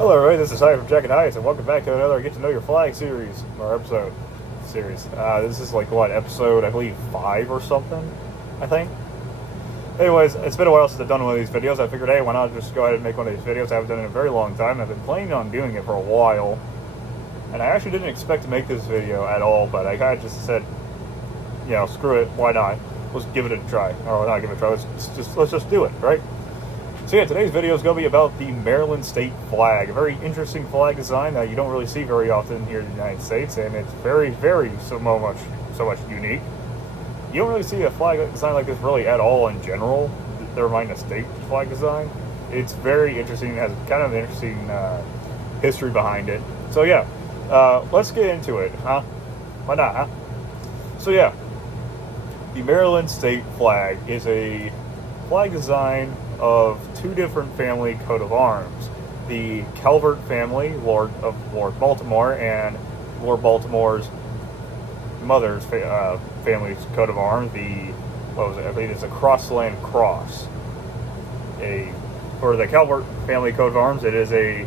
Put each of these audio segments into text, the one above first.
Hello, everybody. This is Ty from GKYF, and welcome back to another Get to Know Your Flag series, or episode series. This is like, what, episode, I believe, 5 or something, I think? Anyways, it's been a while since I've done one of these videos. I figured, hey, why not just go ahead and make one of these videos? I haven't done it in a very long time. I've been planning on doing it for a while, and I actually didn't expect to make this video at all, but I kind of just said, you know, screw it, why not? Let's give it a try. Or not give it a try, let's just do it, right? So yeah, today's video is going to be about the Maryland state flag, a very interesting flag design that you don't really see very often here in the United States, and it's very, so much unique. You don't really see a flag design like this really at all in general, never mind a state flag design. It's very interesting, it has kind of an interesting history behind it. So yeah, let's get into it, huh? Why not, huh? So yeah, the Maryland state flag is a flag design of two different family coat of arms. The Calvert family, Lord Baltimore, and Lord Baltimore's mother's family's coat of arms. I believe it's a Crossland Cross. For the Calvert family coat of arms, it is a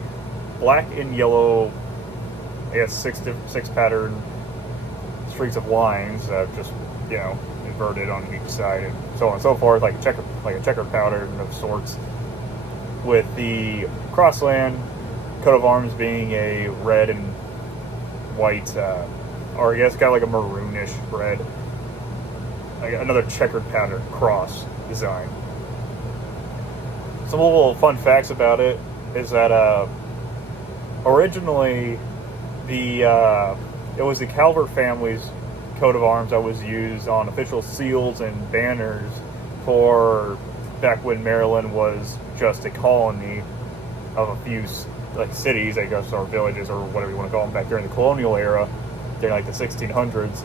black and yellow, I guess six pattern streaks of lines, just, you know, inverted on each side and so on and so forth, like a checkered pattern of sorts, with the Crossland coat of arms being a red and white, or I guess kind of like a maroonish red, like another checkered pattern cross design. Some little fun facts about it is that originally it was the Calvert family's coat of arms that was used on official seals and banners for back when Maryland was just a colony of a few cities, I guess, or villages, or whatever you want to call them, back during the colonial era, during like the 1600s.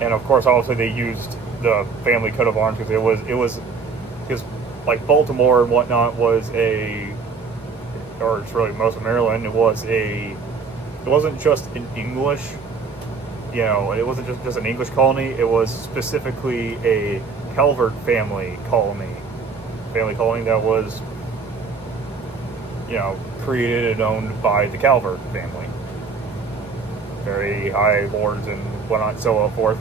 And of course, obviously, they used the family coat of arms because like Baltimore and whatnot was or it's really most of Maryland. It wasn't just an English. You know, it wasn't just an English colony, it was specifically a Calvert family colony that was, you know, created and owned by the Calvert family. Very high lords and whatnot, so forth.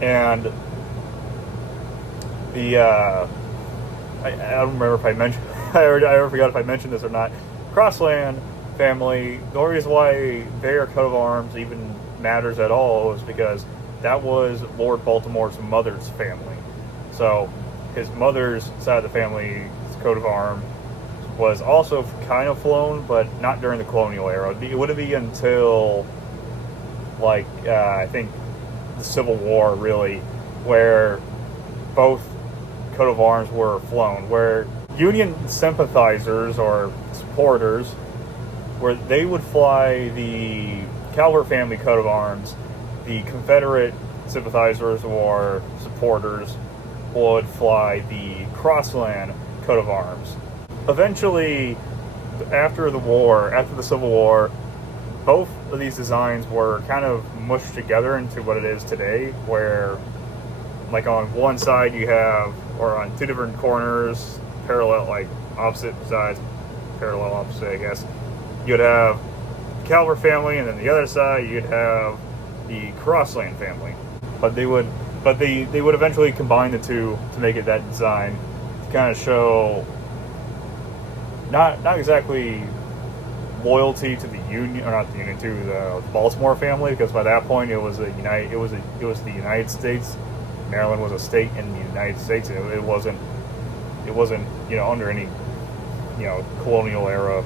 And I don't remember if I mentioned, I already forgot if I mentioned this or not. Crossland family, the only reason why their coat of arms even matters at all is because that was Lord Baltimore's mother's family. So his mother's side of the family's coat of arms was also kind of flown, but not during the colonial era. It wouldn't be until like I think the Civil War, really, where both coat of arms were flown, where Union sympathizers or supporters, where they would fly the Calvert family coat of arms, the Confederate sympathizers or supporters would fly the Crossland coat of arms. Eventually, after the Civil War, both of these designs were kind of mushed together into what it is today, where like on one side you have, or on two different corners, opposite, I guess, you'd have Calvert family, and then the other side you'd have the Crossland family. But they would eventually combine the two to make it that design, to kind of show not exactly loyalty to the Union, or not the Union, to the Baltimore family, because by that point it was the United States. Maryland was a state in the United States. It wasn't you know, under any, you know, colonial era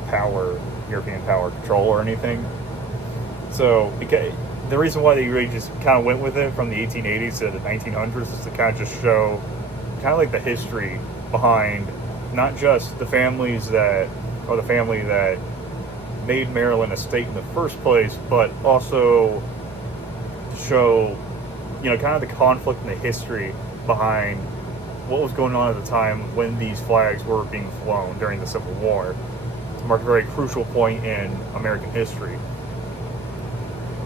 European power control or anything. So the reason why they really just kind of went with it from the 1880s to the 1900s is to kind of just show kind of like the history behind not just the family that made Maryland a state in the first place, but also to show, you know, kind of the conflict and the history behind what was going on at the time when these flags were being flown during the Civil War, to mark a very crucial point in American history.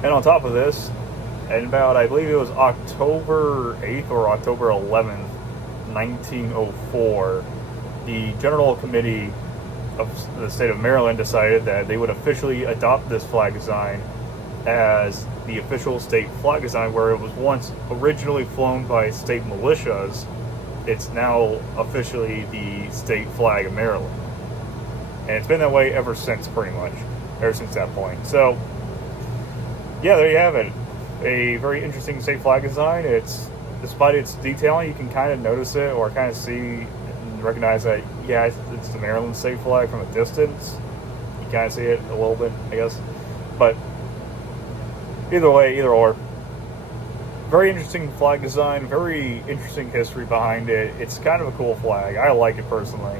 And on top of this, in about, I believe it was October 8th or October 11th, 1904, the General Committee of the state of Maryland decided that they would officially adopt this flag design as the official state flag design, where it was once originally flown by state militias. It's now officially the state flag of Maryland. And it's been that way ever since, pretty much. Ever since that point. So, yeah, there you have it. A very interesting state flag design. It's, despite its detailing, you can kind of notice it or kind of see and recognize that, yeah, it's the Maryland state flag from a distance. You kind of see it a little bit, I guess. But either way, either or. Very interesting flag design, very interesting history behind it. It's kind of a cool flag. I like it personally.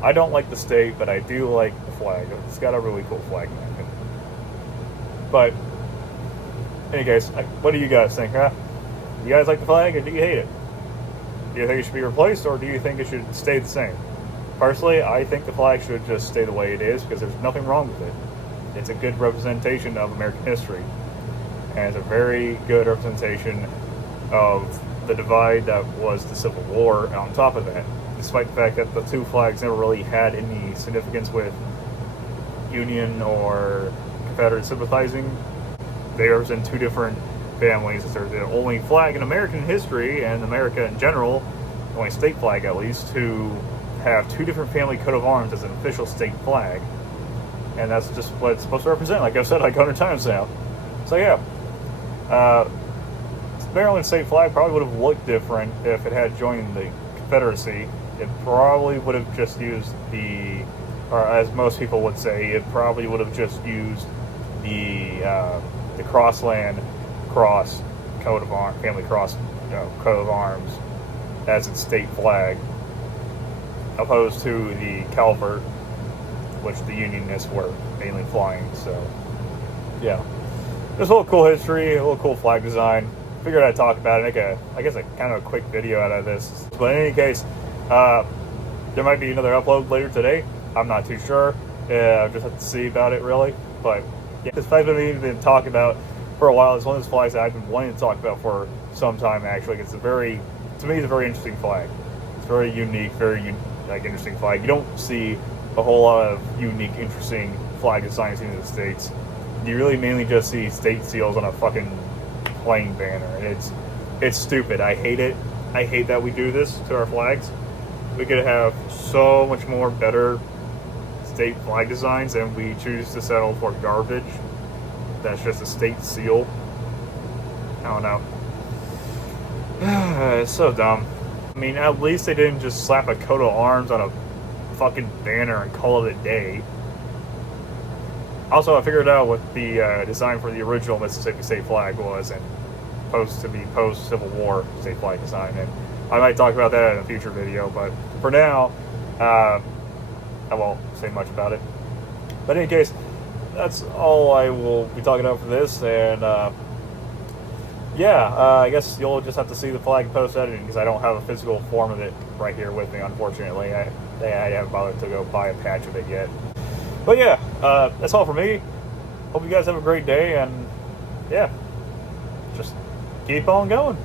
I don't like the state, but I do like the flag. It's got a really cool flag in it. But, anyways, what do you guys think, huh? Do you guys like the flag, or do you hate it? Do you think it should be replaced, or do you think it should stay the same? Personally, I think the flag should just stay the way it is, because there's nothing wrong with it. It's a good representation of American history. And it's a very good representation of the divide that was the Civil War. And on top of that, despite the fact that the two flags never really had any significance with Union or Confederate sympathizing, they represent two different families. They're the only flag in American history, and America in general, the only state flag at least, to have two different family coat of arms as an official state flag. And that's just what it's supposed to represent, like I've said like 100 times now. So yeah. Maryland state flag probably would have looked different if it had joined the Confederacy. It probably would have just used or as most people would say, it probably would have just used the Crossland Cross coat of arms, family cross coat of arms as its state flag, opposed to the Calvert, which the Unionists were mainly flying. So, yeah. There's a little cool history, a little cool flag design. Figured I'd talk about it, make a kind of a quick video out of this. But in any case, there might be another upload later today. I'm not too sure. I'll just have to see about it, really. But yeah, this flag I've been talking about for a while. It's one of those flags that I've been wanting to talk about for some time, actually. To me, it's a very interesting flag. It's very unique, very interesting flag. You don't see a whole lot of unique, interesting flag designs in the States. You really mainly just see state seals on a fucking plain banner, and it's stupid. I hate it. I hate that we do this to our flags. We could have so much more better state flag designs, and we choose to settle for garbage that's just a state seal. I don't know. It's so dumb. I mean, at least they didn't just slap a coat of arms on a fucking banner and call it a day. Also, I figured out what the design for the original Mississippi state flag was, and post-Civil War state flag design, and I might talk about that in a future video, but for now, I won't say much about it. But in any case, that's all I will be talking about for this, and I guess you'll just have to see the flag post-editing, because I don't have a physical form of it right here with me, unfortunately. I haven't bothered to go buy a patch of it yet. But yeah, that's all for me. Hope you guys have a great day, and yeah, just keep on going.